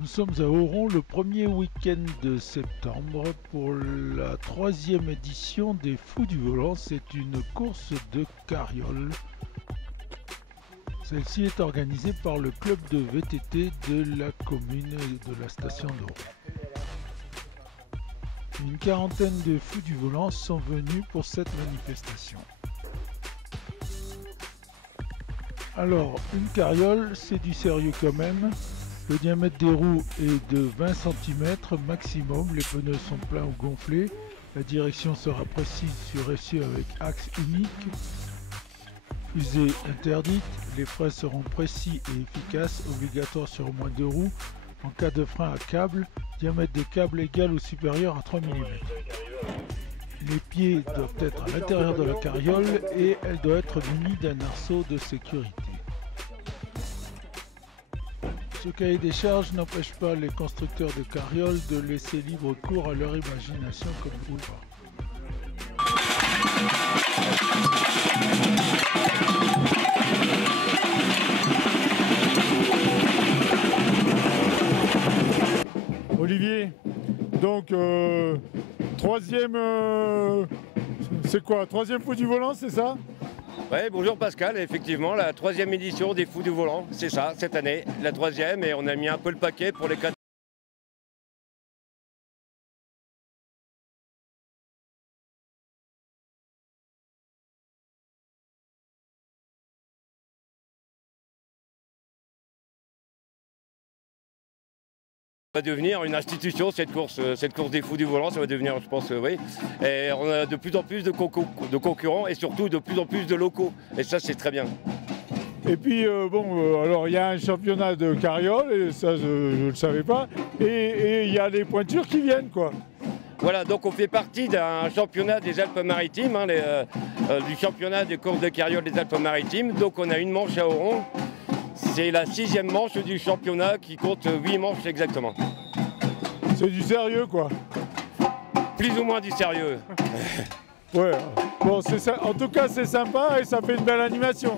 Nous sommes à Oron le premier week-end de septembre pour la 3e édition des Fous du Volant. C'est une course de carriole. Celle-ci est organisée par le club de VTT de la commune et de la station d'Oron. Une quarantaine de Fous du Volant sont venus pour cette manifestation. Alors, une carriole, c'est du sérieux quand même. Le diamètre des roues est de 20 cm maximum, les pneus sont pleins ou gonflés, la direction sera précise sur essieu avec axe unique, fusée interdite, les freins seront précis et efficaces, obligatoires sur au moins 2 roues, en cas de frein à câble, diamètre des câbles égal ou supérieur à 3 mm. Les pieds doivent être à l'intérieur de la carriole et elle doit être munie d'un arceau de sécurité. Ce cahier des charges n'empêche pas les constructeurs de carrioles de laisser libre cours à leur imagination comme vous. Olivier, donc troisième, c'est quoi? Troisième Fou du Volant, c'est ça? Ouais, bonjour Pascal, effectivement, la 3e édition des Fous du Volant, c'est ça, cette année, la 3e, et on a mis un peu le paquet pour les 4. Ça va devenir une institution, cette course des Fous du Volant, ça va devenir, je pense, oui. Et on a de plus en plus de concurrents et surtout de plus en plus de locaux, et ça c'est très bien. Et puis alors il y a un championnat de carriole, et ça je ne le savais pas, et il y a les pointures qui viennent quoi. Voilà, donc on fait partie d'un championnat des Alpes-Maritimes, hein, du championnat de course de carriole des Alpes-Maritimes, donc on a une manche à Oron. C'est la 6e manche du championnat qui compte 8 manches exactement. C'est du sérieux quoi. Plus ou moins du sérieux. Ouais, bon c'est ça. En tout cas c'est sympa et ça fait une belle animation.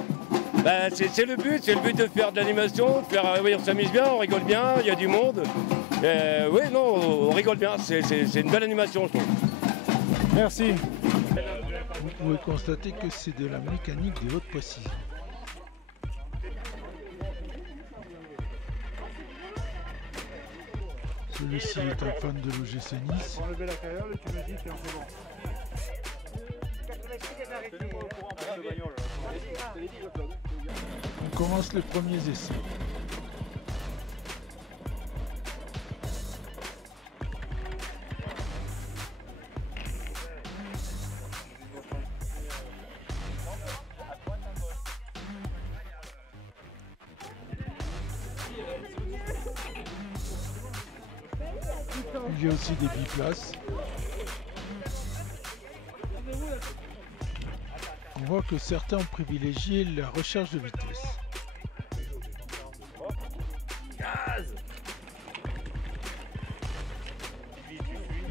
Bah, c'est le but de faire de l'animation, oui, on s'amuse bien, on rigole bien, il y a du monde. Oui, non, on rigole bien, c'est une belle animation je trouve. Merci. Vous pouvez constater que c'est de la mécanique de haute précision. Celui-ci est un fan de l'OGC Nice. On enlever la carriole et tu me dis que c'est bon. On commence les premiers essais. Il y a aussi des biplaces. On voit que certains ont privilégié la recherche de vitesse.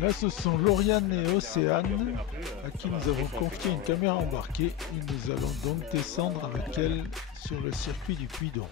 Là, ce sont Lauriane et Océane à qui nous avons confié une caméra embarquée et nous allons donc descendre avec elles sur le circuit du Puy d'Oron.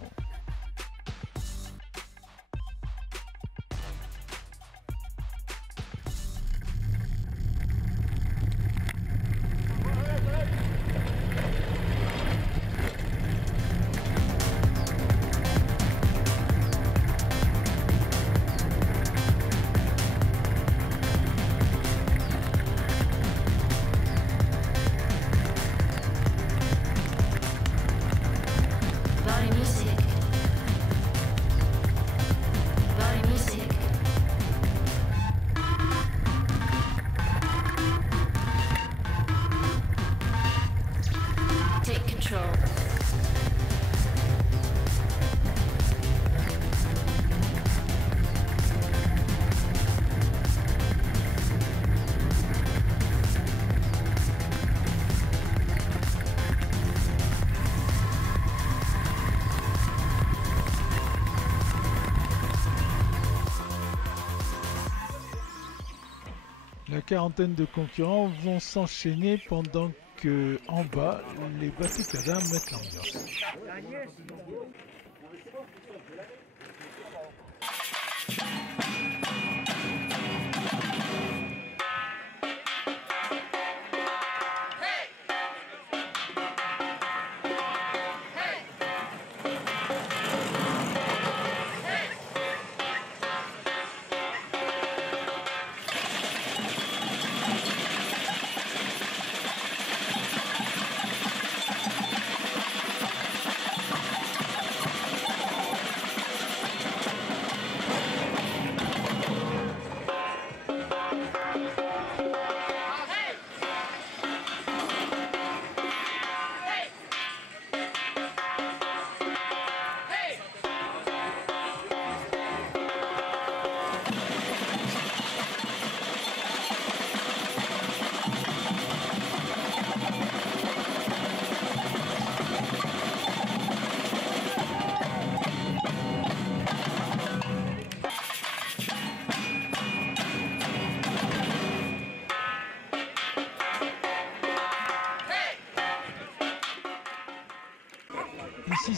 La quarantaine de concurrents vont s'enchaîner pendant que, en bas, les bateaux-cadins mettent l'ambiance.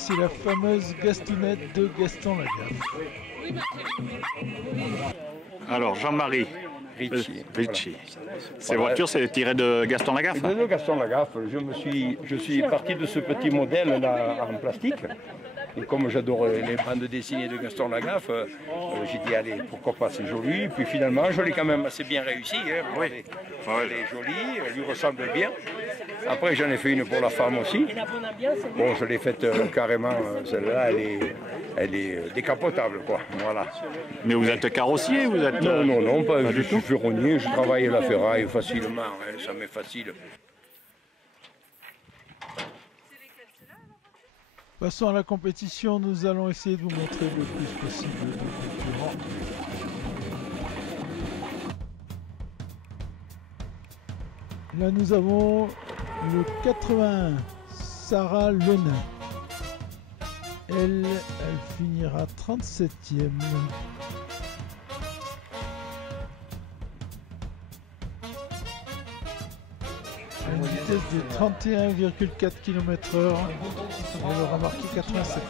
c'est la fameuse Gastounette de Gaston Lagaffe. Alors, Jean-Marie Ricci. Ricci. Ces voitures, c'est tiré de Gaston Lagaffe, hein? De Gaston Lagaffe, je suis parti de ce petit modèle là en plastique. Et comme j'adore les bandes dessinées de Gaston Lagaffe, j'ai dit allez, pourquoi pas, c'est joli. Puis finalement, je l'ai quand même assez bien réussi. Hein. Oui. Elle est jolie, elle lui ressemble bien. Après, j'en ai fait une pour la femme aussi. Bon, je l'ai faite carrément, celle-là, elle est décapotable, quoi. Voilà. Mais vous êtes carrossier, vous êtes... Non, pas je suis ferronnier, je travaille la ferraille facilement, hein, ça m'est facile. Passons à la compétition, nous allons essayer de vous montrer le plus possible de concurrents. Là nous avons le 81, Sarah Lenain. Elle finira 37e. À une vitesse de 31,4 km/h. Elle aura marqué 87.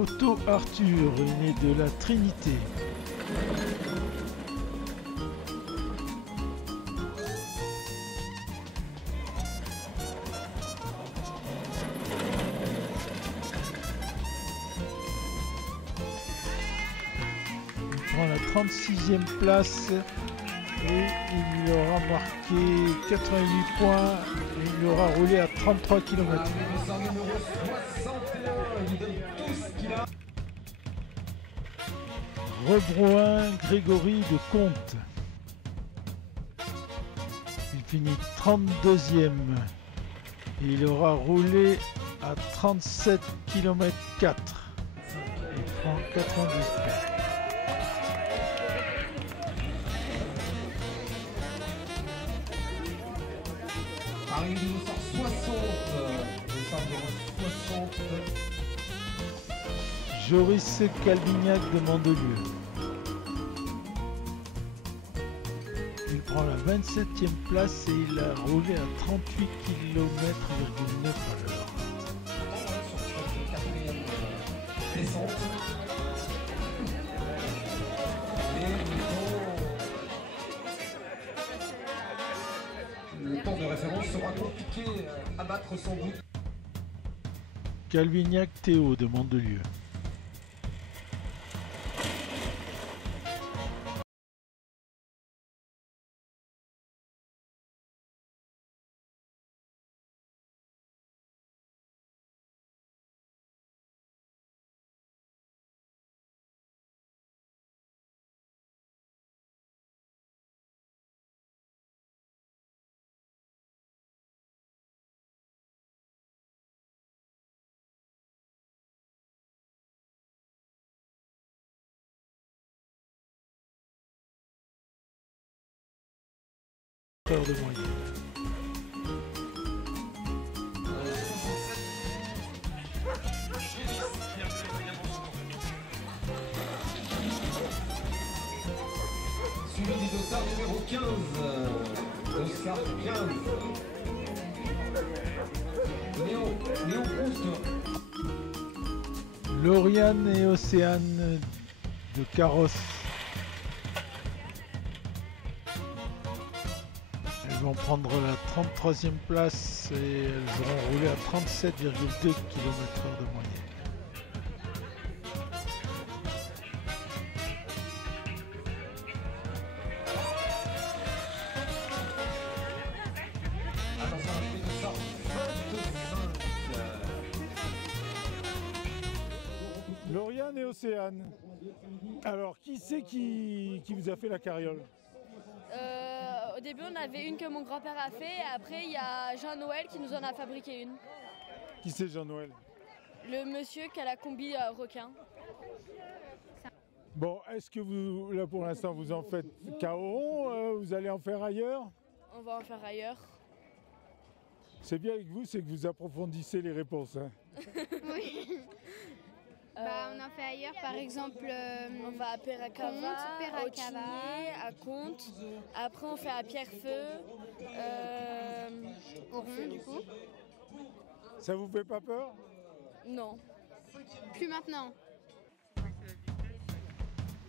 Otto Arthur est né de la Trinité. Il prend la 36e place et il aura marqué 88 points et il aura roulé à 33 km. Rebrouin Grégory de Comte. Il finit 32e et il aura roulé à 37 km 4. Il prend 92 points. Arrivé 1960, Joris Calvignac de Mandelieu. Il prend la 27e place et il a roulé à 38 km,9 à l'heure. Le temps de référence sera compliqué à battre sans doute. Calvignac Théo de Mandelieu. De moyenne. Suivi du dossard numéro 15. Dossard 15. Léo Proust. Lauriane et Océane de Carrosse. Elles vont prendre la 33e place et elles auront roulé à 37,2 km/h de moyenne. Attention à l'arrivée de dossard 25. Lauriane et Océane. Alors, qui c'est qui vous a fait la carriole? Au début, on avait une que mon grand-père a fait, et après, il y a Jean-Noël qui nous en a fabriqué une. Qui c'est Jean-Noël? Le monsieur qui a la combi requin. Bon, est-ce que vous, là pour l'instant, vous en faites qu'à Oron? Vous allez en faire ailleurs? On va en faire ailleurs. C'est bien avec vous, c'est que vous approfondissez les réponses. Hein. Oui. On en fait ailleurs, par exemple. On va à Peracava, Comte, au Tigné, à Comte. Après, on fait à Pierrefeu. Au Rond, du coup. Ça vous fait pas peur? Non. Plus maintenant.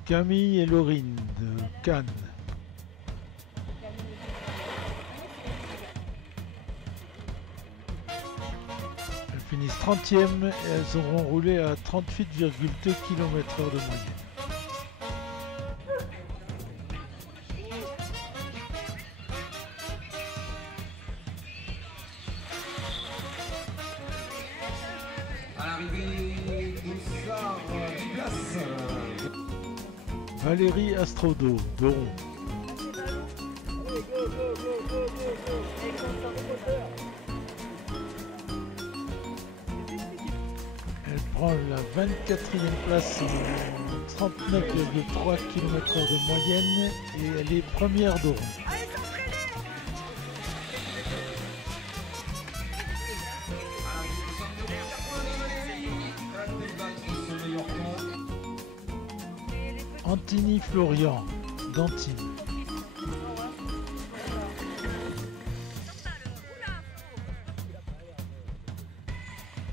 Camille et Laurine de Cannes. Elles finissent 30e et elles auront roulé à 38,2 km/h de moyenne. À l'arrivée, Doussard Douglas. Valérie Astrodo de Rouen. Elle prend la 24e place en 39,3 km/h de moyenne et elle est première de Rouen. Anthony Florian d'Antibes.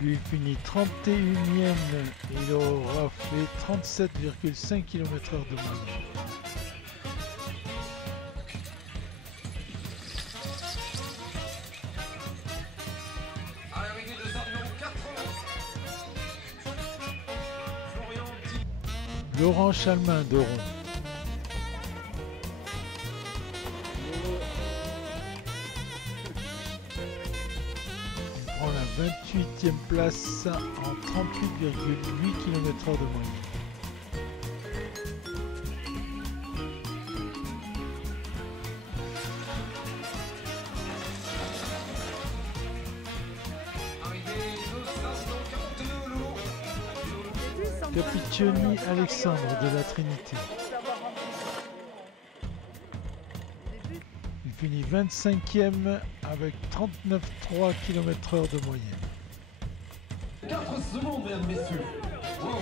Lui il finit 31e et il aura fait 37,5 km/h de moyenne. À l'arrivée de Sard numéro 80. Florian Di. Laurent Chalmin de Rouen. Il prend la 28e place en 38,8 km/h de moyenne. Arrivée de Sard numéro 42, Lolo. Capiccioni Alexandre de la Trinité. Il finit 25e avec 39,3 km/h de moyenne. 4 secondes, mesdames, messieurs. Wow.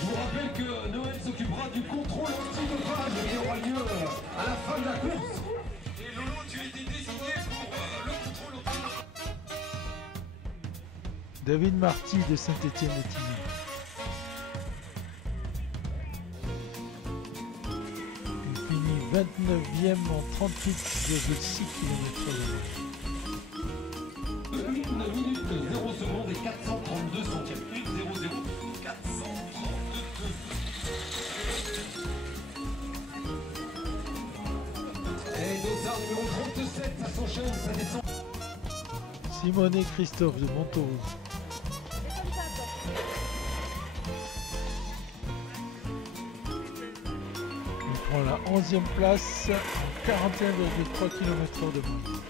Je vous rappelle que Noël s'occupera du contrôle anti-dopage qui aura lieu à la fin de la course. Et Lolo, tu as été désigné pour le contrôle anti-dopage. David Marty de Saint-Étienne-de-Tigny. Il finit 29e en 38,6 km/h de moyenne. 1 minute 0 secondes et 432 centièmes. 1 0 0 432. Et Dossard numéro 37, ça s'enchaîne, ça descend. Simone et Christophe de Montauroux. Il prend la 11e place en 41,3 km/h de moyenne.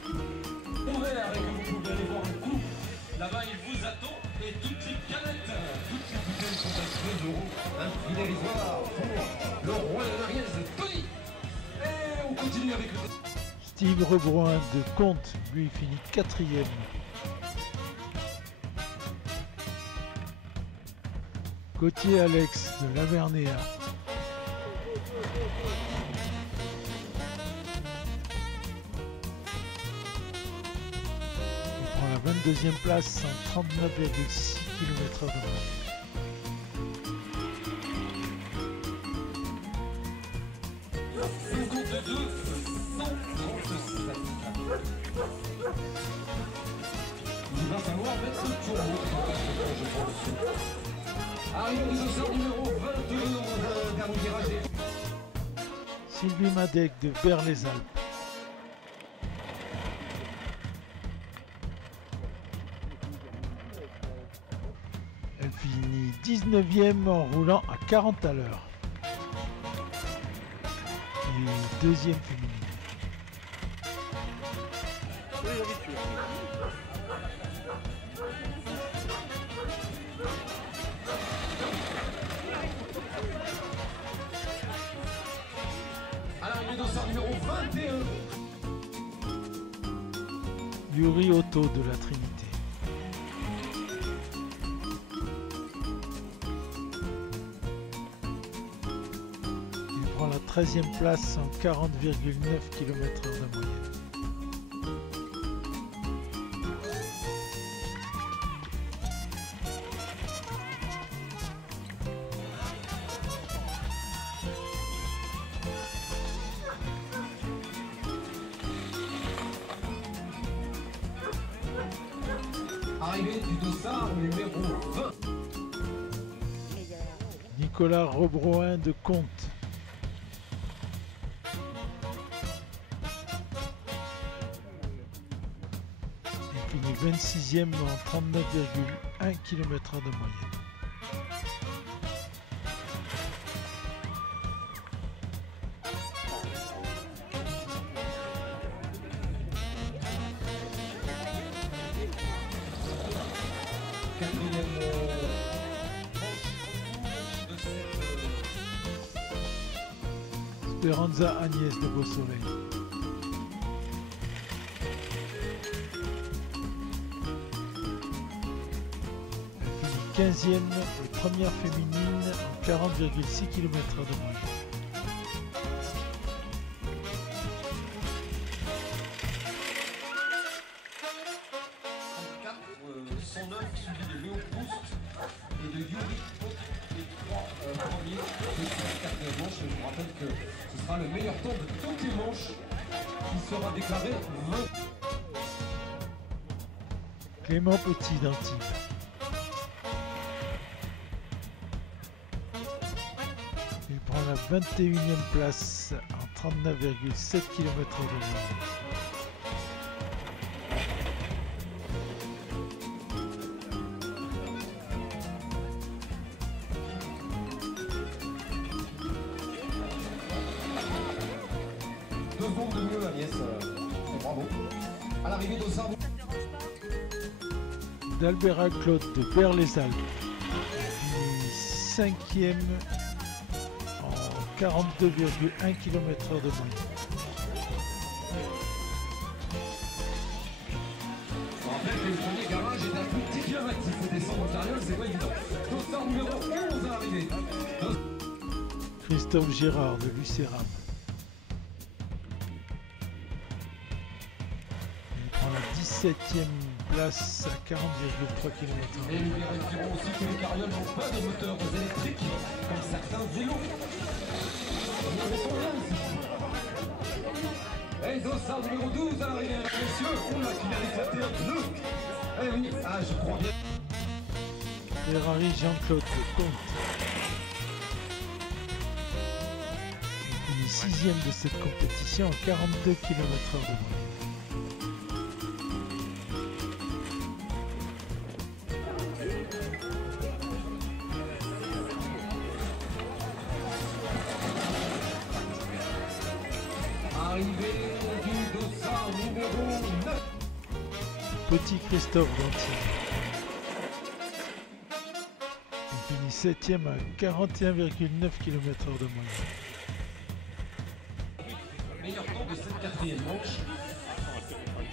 Ouvert et que vous pouvez aller voir un coup. Là-bas, il vous attend et toutes les canettes, toutes les bouteilles sont à 2 €. Un filet dérisoire pour le roi de la Marièze, Tony. Et on continue avec le... Steve Rebroin de Comte, lui finit 4e. Gauthier Alex de Lavernéa. Il prend la 22e place en 39,6 km/h de moyenne. Il va falloir mettre le turbo. Arrivée de Dossard numéro 22 dans le dernier virage. Sylvie Madec de Vers-les-Alpes. Elle finit 19e en roulant à 40 à l'heure. Et deuxième féminine. À l'arrivée Dossard numéro 21. Yuri Otto de la Trinité. prend la 13e place en 40,9 km/h de moyenne. Arrivée du dossard numéro 20. Nicolas Rebroin de Comte. Il finit 26e en 39,1 km/h de moyenne. Esperanza Agnès de Beausoleil. Elle finit 15e et première féminine en 40,6 km/h de moyenne. Son œuvre suivi de Léo Proust et de Yuri, les trois premiers de cette quatrième manche. Je vous rappelle que ce sera le meilleur temps de toutes les manches qui sera déclaré 20. Clément Petit d'Antibes. Il prend la 21e place en 39,7 km/h de moyenne. De mieux Agnès, bravo. À l'arrivée d'Ossard. D'Albera Claude de Berre-les-Alpes, 5e en 42,1 km/h de moyenne. Je rappelle que le premier garage est d'un plus petit kilomètre. Il faut descendre en carriole, c'est pas évident. Dossard numéro 11 à l'arrivée. Christophe Girard de Lucéram. Il prend la 17e place à 40,3 km/h. Et nous vérifierons aussi que les carrioles n'ont pas de moteurs électriques, comme certains vélos. Et Dossard numéro 12 à l'arrivée, messieurs, on l'a qui vient d'éclater un pneu. Eh oui, ah je crois bien. Ferrari Jean-Claude de Comte. Il finit 6e de cette compétition en 42 km/h de moyenne. Arrivée du Dossard numéro 9. Petit Christophe d'Antibes. Il finit 7e à 41,9 km/h de moyenne. Meilleur temps de cette quatrième manche.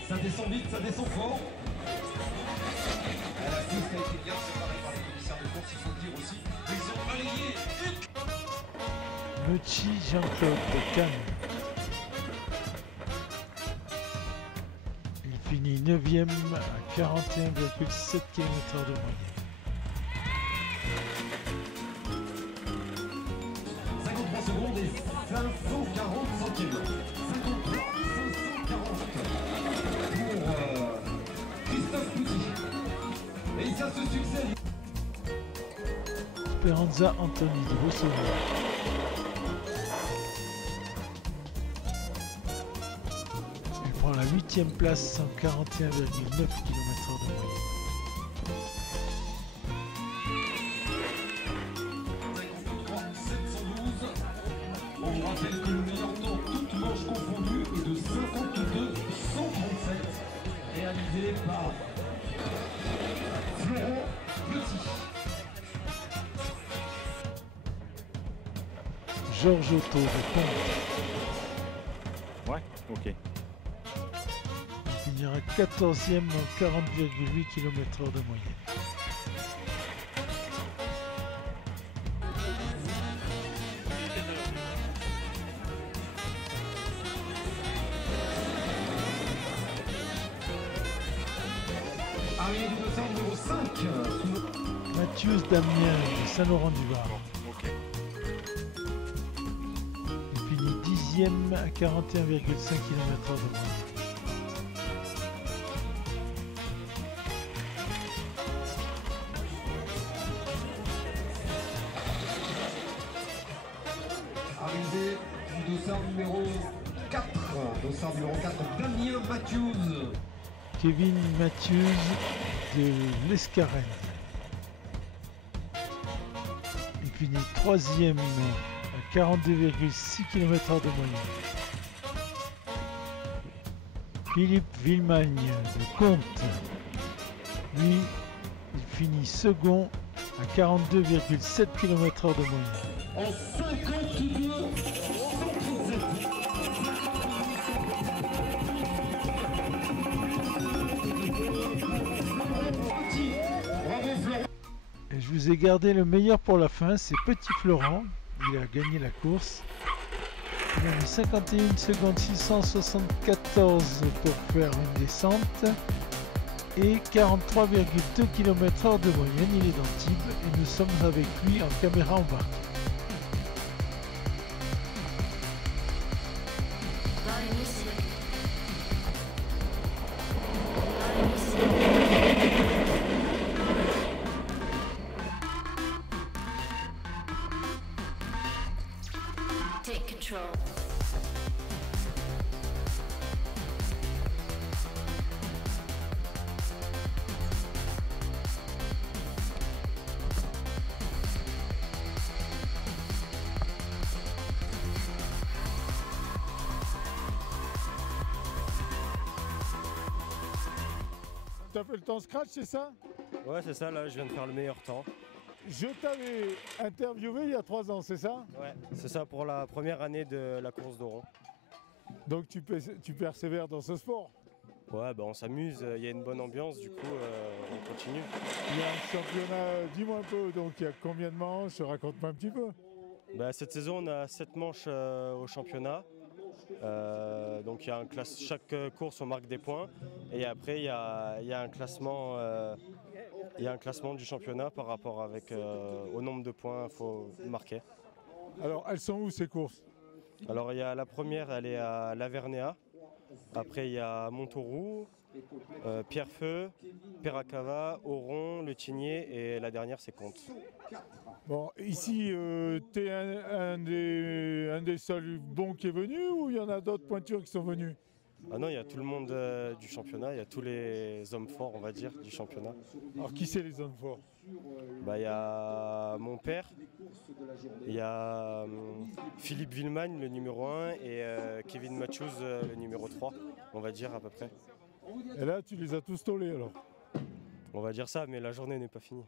Ça descend vite, ça descend fort. La piste a été bien préparée par les commissaires de course, il faut le dire aussi. Ils ont balayé. Mucci Jean-Claude de Cannes. Il finit 9e à 41,7 km/h de moyenne. 53 secondes et 540 centimes. 53, 540 pour Christophe Petit. Et ça se succède. Esperanza Anthony de Beausoleil. Il prend la 8e place en 41,9 km/h de moyenne. 53, 712. On vous rappelle que le meilleur temps, toutes manches confondues, est de 52, 137. Réalisé par Florent Petit. Georges Otto de Comte. Ouais, ok. Il finira 14e en 40,8 km/h de moyenne. Arrivée du dossard numéro 5. Mathieu Damien de Saint-Laurent-du-Var. Ok. Il finit 10e à 41,5 km/h de moyenne. Arrivée du dossard numéro 4. Dossard numéro 4, Damien Matthews. Kevin Matthews de l'Escarène. Il finit 3e à 42,6 km/h de moyenne. Philippe Villemagne de Comte. Lui, il finit second à 42,7 km/h de moyenne. En 52 Bravo Florent. Et je vous ai gardé le meilleur pour la fin, c'est Petit Florent. Il a gagné la course. Il a mis 51 secondes 674 pour faire une descente et 43,2 km/h de moyenne. Il est d'Antibes et nous sommes avec lui en caméra embarquée. Take control. T'as fait le temps scratch, c'est ça? Ouais, c'est ça, là, je viens de faire le meilleur temps. Je t'avais interviewé il y a 3 ans, c'est ça? Ouais, c'est ça pour la première année de la course d'Oron. Donc tu persévères dans ce sport? Ouais, bah on s'amuse, il y a une bonne ambiance, du coup, on continue. Il y a un championnat, dis-moi un peu, donc il y a combien de manches? Raconte-moi un petit peu. Bah, cette saison, on a 7 manches au championnat. Donc il y a chaque course, on marque des points. Et après, il y a un classement. Il y a un classement du championnat par rapport au nombre de points qu'il faut marquer. Alors, elles sont où ces courses? Alors, il y a la première, elle est à Lavernéa. Après, il y a Montauroux, Pierrefeu, Perracava, Oron, Le Tigné et la dernière, c'est Comte. Bon, ici, tu es un des seuls bons qui est venu ou il y en a d'autres pointures qui sont venus? Ah non, il y a tout le monde du championnat, il y a tous les hommes forts, on va dire, du championnat. Alors, qui c'est les hommes forts? Bah, il y a mon père, il y a Philippe Villemagne, le numéro 1, et Kevin Matthews, le numéro 3, on va dire à peu près. Et là, tu les as tous tôlés alors? On va dire ça, mais la journée n'est pas finie.